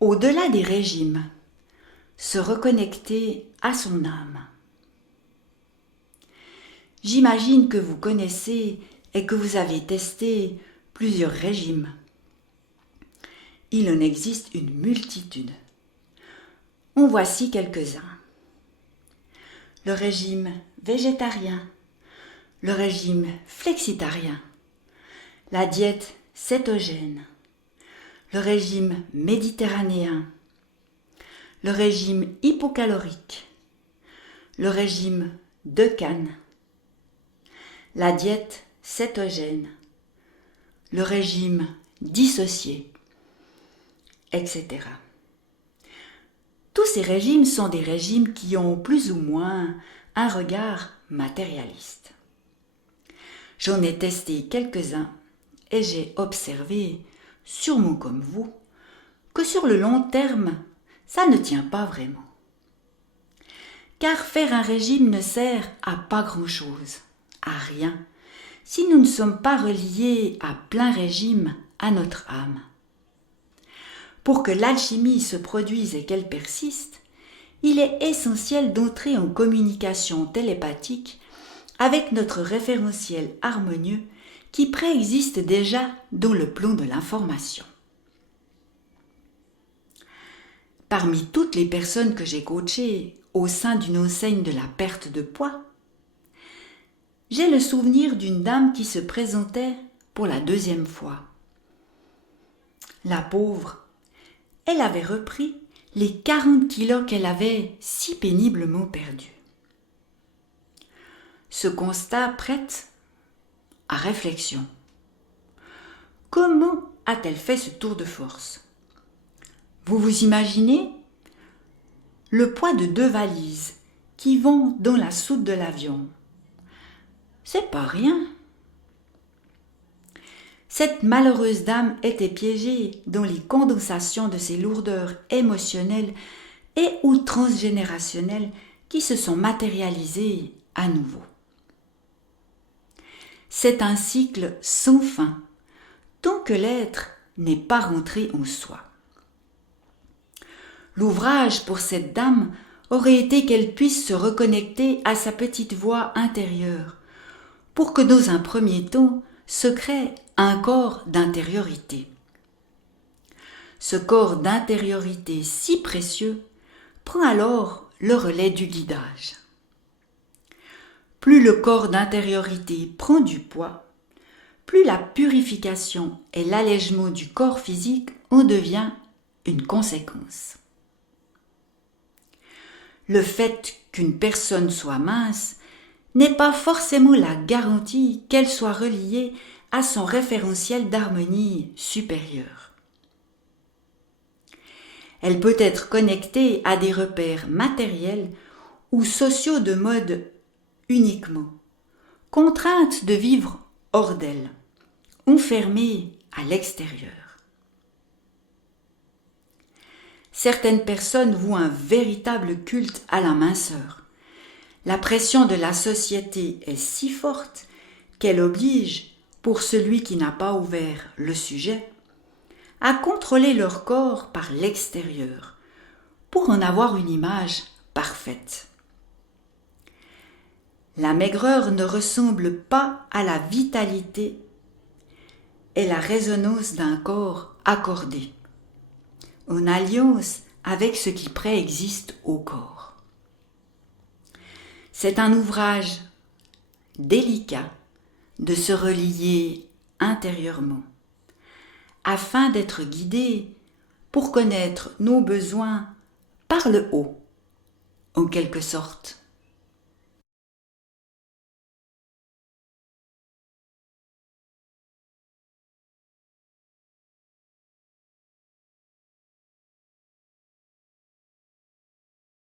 Au-delà des régimes, se reconnecter à son âme. J'imagine que vous connaissez et que vous avez testé plusieurs régimes. Il en existe une multitude. En voici quelques-uns. Le régime végétarien, le régime flexitarien, la diète cétogène, le régime méditerranéen, le régime hypocalorique, le régime de Cannes, la diète cétogène, le régime dissocié, etc. Tous ces régimes sont des régimes qui ont plus ou moins un regard matérialiste. J'en ai testé quelques-uns et j'ai observé, sûrement comme vous, que sur le long terme, ça ne tient pas vraiment. Car faire un régime ne sert à pas grand-chose, à rien, si nous ne sommes pas reliés à plein régime à notre âme. Pour que l'alchimie se produise et qu'elle persiste, il est essentiel d'entrer en communication télépathique avec notre référentiel harmonieux qui préexiste déjà dans le plan de l'information. Parmi toutes les personnes que j'ai coachées au sein d'une enseigne de la perte de poids, j'ai le souvenir d'une dame qui se présentait pour la 2e fois. La pauvre, elle avait repris les 40 kilos qu'elle avait si péniblement perdus. Ce constat prête à réflexion. Comment a-t-elle fait ce tour de force ? Vous vous imaginez le poids de 2 valises qui vont dans la soute de l'avion. C'est pas rien. Cette malheureuse dame était piégée dans les condensations de ses lourdeurs émotionnelles et ou transgénérationnelles qui se sont matérialisées à nouveau. C'est un cycle sans fin, tant que l'être n'est pas rentré en soi. L'ouvrage pour cette dame aurait été qu'elle puisse se reconnecter à sa petite voix intérieure, pour que dans un premier temps se crée un corps d'intériorité. Ce corps d'intériorité si précieux prend alors le relais du guidage. Plus le corps d'intériorité prend du poids, plus la purification et l'allègement du corps physique en devient une conséquence. Le fait qu'une personne soit mince n'est pas forcément la garantie qu'elle soit reliée à son référentiel d'harmonie supérieure. Elle peut être connectée à des repères matériels ou sociaux de mode uniquement, contrainte de vivre hors d'elle, enfermée à l'extérieur. Certaines personnes vouent un véritable culte à la minceur. La pression de la société est si forte qu'elle oblige, pour celui qui n'a pas ouvert le sujet, à contrôler leur corps par l'extérieur, pour en avoir une image parfaite. La maigreur ne ressemble pas à la vitalité et la résonance d'un corps accordé, en alliance avec ce qui préexiste au corps. C'est un ouvrage délicat de se relier intérieurement, afin d'être guidé pour connaître nos besoins par le haut, en quelque sorte.